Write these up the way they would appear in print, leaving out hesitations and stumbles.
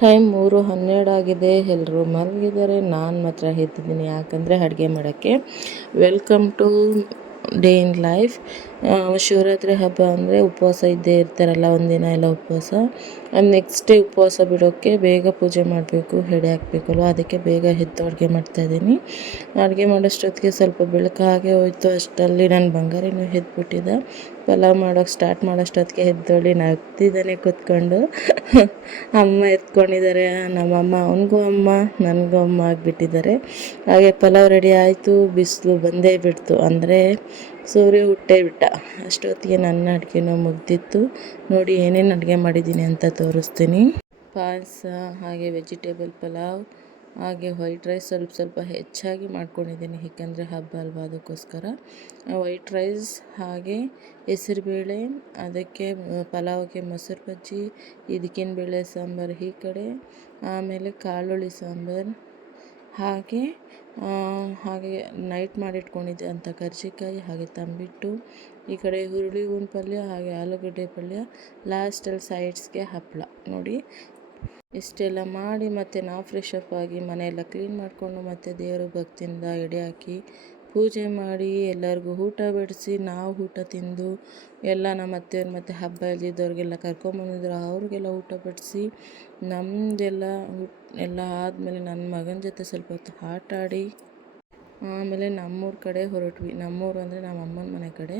Time 3:12 ಆಗಿದೆ. ಎಲ್ಲರೂ ಮಲಗಿದ್ದಾರೆ. ನಾನು ಮಾತ್ರ ಎದ್ದಿದ್ದೀನಿ. ಯಾಕಂದರೆ ಅಡುಗೆ ಮಾಡೋಕ್ಕೆ. Welcome to day in life. Shivaratri ಹಬ್ಬ ಅಂದರೆ ಉಪವಾಸ ಇದ್ದೇ ಇರ್ತಾರಲ್ಲ, ಒಂದಿನ ಎಲ್ಲ ಉಪವಾಸ. ನೆಕ್ಸ್ಟ್ ಡೇ ಉಪವಾಸ ಬಿಡೋಕ್ಕೆ ಬೇಗ ಪೂಜೆ ಮಾಡಬೇಕು, ಎಡೆ ಹಾಕಬೇಕಲ್ವ, ಅದಕ್ಕೆ ಬೇಗ ಎದ್ದು ಅಡುಗೆ ಮಾಡ್ತಾಯಿದ್ದೀನಿ. ಅಡುಗೆ ಮಾಡೋಷ್ಟೊತ್ತಿಗೆ ಸ್ವಲ್ಪ ಬೆಳಕಾಗೆ ಹೋಯ್ತು. ಅಷ್ಟರಲ್ಲಿ ನನ್ನ ಬಂಗಾರಿನೂ ಎದ್ಬಿಟ್ಟಿದ್ದ. ಪಲಾವ್ ಮಾಡೋಕ್ಕೆ ಸ್ಟಾರ್ಟ್ ಮಾಡೋಷ್ಟೊತ್ತಿಗೆ ಎದ್ದೊಳ್ಳಿ ನಗ್ತಿದ್ದಾನೆ ಕೂತ್ಕೊಂಡು. ಅಮ್ಮ ಎತ್ಕೊಂಡಿದ್ದಾರೆ. ನಮ್ಮಮ್ಮ ಅವನಿಗೂ ಅಮ್ಮ, ನನಗೂ ಅಮ್ಮ ಆಗಿಬಿಟ್ಟಿದ್ದಾರೆ. ಹಾಗೆ ಪಲಾವ್ ರೆಡಿ ಆಯಿತು. ಬಿಸಿಲು ಬಂದೇ ಬಿಡ್ತು, ಅಂದರೆ ಸೂರ್ಯ ಹುಟ್ಟೇ ಬಿಟ್ಟ. ಅಷ್ಟೊತ್ತಿಗೆ ನನ್ನ ಅಡುಗೆನೂ ಮುಗ್ದಿತ್ತು. ನೋಡಿ ಏನೇನು ಅಡುಗೆ ಮಾಡಿದ್ದೀನಿ ಅಂತ ತೋರಿಸ್ತೀನಿ. ಪಾಯಸ, ಹಾಗೆ ವೆಜಿಟೇಬಲ್ ಪಲಾವ್, ಹಾಗೆ ವೈಟ್ ರೈಸ್ ಸ್ವಲ್ಪ ಹೆಚ್ಚಾಗಿ ಮಾಡ್ಕೊಂಡಿದ್ದೀನಿ, ಏಕೆಂದರೆ ಹಬ್ಬ ಅಲ್ವಾ, ಅದಕ್ಕೋಸ್ಕರ. ವೈಟ್ ರೈಸ್, ಹಾಗೆ ಹೆಸರುಬೇಳೆ, ಅದಕ್ಕೆ ಪಲಾವ್ಗೆ ಮೊಸರು ಬಜ್ಜಿ, ಇದಕ್ಕಿನ ಬೇಳೆ ಸಾಂಬಾರು ಈ ಕಡೆ, ಆಮೇಲೆ ಕಾಳುಳ್ಳಿ ಸಾಂಬಾರು, ಹಾಗೆ ನೈಟ್ ಮಾಡಿಟ್ಕೊಂಡಿದ್ದೆ ಅಂತ ಕರ್ಜಿಕಾಯಿ, ಹಾಗೆ ತಂಬಿಟ್ಟು, ಈ ಕಡೆ ಹುರುಳಿ ಹೂವಿನ ಪಲ್ಯ, ಹಾಗೆ ಆಲೂಗಡ್ಡೆ ಪಲ್ಯ, ಲಾಸ್ಟಲ್ಲಿ ಸೈಡ್ಸ್ಗೆ ಹಪ್ಪಳ. ನೋಡಿ ಇಷ್ಟೆಲ್ಲ ಮಾಡಿ ಮತ್ತು ನಾವು ಫ್ರೆಶ್ ಅಪ್ ಆಗಿ ಮನೆಯೆಲ್ಲ ಕ್ಲೀನ್ ಮಾಡಿಕೊಂಡು ಮತ್ತು ದೇವರು ಭಕ್ತಿಯಿಂದ ಎಡೆ ಹಾಕಿ ಪೂಜೆ ಮಾಡಿ ಎಲ್ಲರಿಗೂ ಊಟ ಬಡಿಸಿ, ನಾವು ಊಟ ತಿಂದು ಎಲ್ಲ ನಮ್ಮ ಅತ್ತೆಯವ್ರು ಮತ್ತು ಹಬ್ಬ ಇಲ್ದಿದ್ದವ್ರಿಗೆಲ್ಲ ಕರ್ಕೊಂಬಂದಿದ್ರು, ಅವ್ರಿಗೆಲ್ಲ ಊಟ ಬಡಿಸಿ ನಮ್ಮದೆಲ್ಲ ಎಲ್ಲ ಆದಮೇಲೆ ನನ್ನ ಮಗನ ಜೊತೆ ಸ್ವಲ್ಪ ಹೊತ್ತು ಆಟ ಆಡಿ ಆಮೇಲೆ ನಮ್ಮೂರ ಕಡೆ ಹೊರಟ್ವಿ. ನಮ್ಮೂರು ಅಂದರೆ ನಮ್ಮ ಅಮ್ಮನ ಮನೆ ಕಡೆ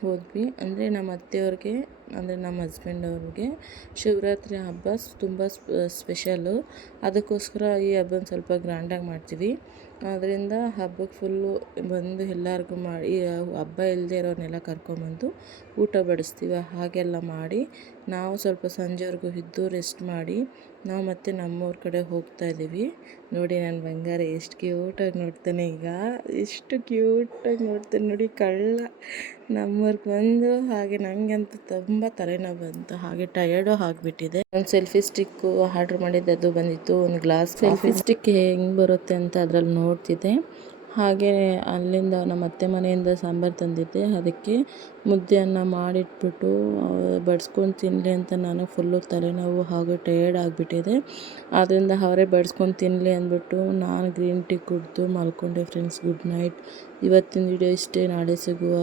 ಹೋದ್ವಿ. ಅಂದರೆ ನಮ್ಮ ಅತ್ತೆಯವ್ರಿಗೆ, ಅಂದರೆ ನಮ್ಮ ಹಸ್ಬೆಂಡ್ ಅವ್ರಿಗೆ ಶಿವರಾತ್ರಿ ಹಬ್ಬ ತುಂಬ ಸ್ಪೆಷಲ್ಲು. ಅದಕ್ಕೋಸ್ಕರ ಈ ಹಬ್ಬನ ಸ್ವಲ್ಪ ಗ್ರ್ಯಾಂಡಾಗಿ ಮಾಡ್ತೀವಿ. ಅದರಿಂದ ಹಬ್ಬಕ್ಕೆ ಫುಲ್ಲು ಬಂದು ಎಲ್ಲರಿಗೂ ಮಾಡಿ, ಹಬ್ಬ ಇಲ್ಲದೆ ಇರೋರನ್ನೆಲ್ಲ ಕರ್ಕೊಂಬಂದು ಊಟ ಬಡಿಸ್ತೀವಿ. ಹಾಗೆಲ್ಲ ಮಾಡಿ ನಾವು ಸ್ವಲ್ಪ ಸಂಜೆವರೆಗೂ ಇದ್ದು ರೆಸ್ಟ್ ಮಾಡಿ ನಾವು ಮತ್ತೆ ನಮ್ಮೂರ ಕಡೆ ಹೋಗ್ತಾ ಇದ್ದೀವಿ. ನೋಡಿ ನನ್ನ ಬಂಗಾರ ಎಷ್ಟು ಕ್ಯೂಟಾಗಿ ನೋಡ್ತಾನೆ. ಈಗ ಎಷ್ಟು ಕ್ಯೂಟಾಗಿ ನೋಡ್ತಾನೆ ನೋಡಿ, ಕಳ್ಳ. ನಮ್ಮೂರಿಗೆ ಬಂದು ಹಾಗೆ ನನಗಂತೂ ತುಂಬ ತಲೆನೋವು ಬಂತು, ಹಾಗೆ ಟಯರ್ಡು ಆಗಿಬಿಟ್ಟಿದೆ. ಒಂದು ಸೆಲ್ಫಿ ಸ್ಟಿಕ್ಕು ಆರ್ಡ್ರ್ ಮಾಡಿದ್ದೆ, ಅದು ಬಂದಿತ್ತು. ಒಂದು ಗ್ಲಾಸ್ ಸೆಲ್ಫಿ ಸ್ಟಿಕ್ ಹೆಂಗೆ ಬರುತ್ತೆ ಅಂತ ಅದರಲ್ಲಿ ನೋಡ್ತಿದ್ದೆ. ಹಾಗೆ ಅಲ್ಲಿಂದ ನಮ್ಮ ಅತ್ತೆ ಮನೆಯಿಂದ ಸಾಂಬಾರು ತಂದಿದ್ದೆ, ಅದಕ್ಕೆ ಮುದ್ದೆ ಅನ್ನ ಮಾಡಿಟ್ಬಿಟ್ಟು ಬಡ್ಸ್ಕೊಂಡು ತಿನ್ನಲಿ ಅಂತ ನಾನು ಫುಲ್ಲು ತಲೆನೋವು ಹಾಗೂ ಟಯರ್ಡ್ ಆಗಿಬಿಟ್ಟಿದೆ. ಆದ್ದರಿಂದ ಅವರೇ ಬಡ್ಸ್ಕೊಂಡು ತಿನ್ನಲಿ ಅಂದ್ಬಿಟ್ಟು ನಾನು ಗ್ರೀನ್ ಟೀ ಕುಡಿದು ಮಲ್ಕೊಂಡೆ ಫ್ರೆಂಡ್ಸ್. Good night. ಇವತ್ತಿನ ವಿಡಿಯೋ ಇಷ್ಟೇ. ನಾಳೆ ಸಿಗುವ.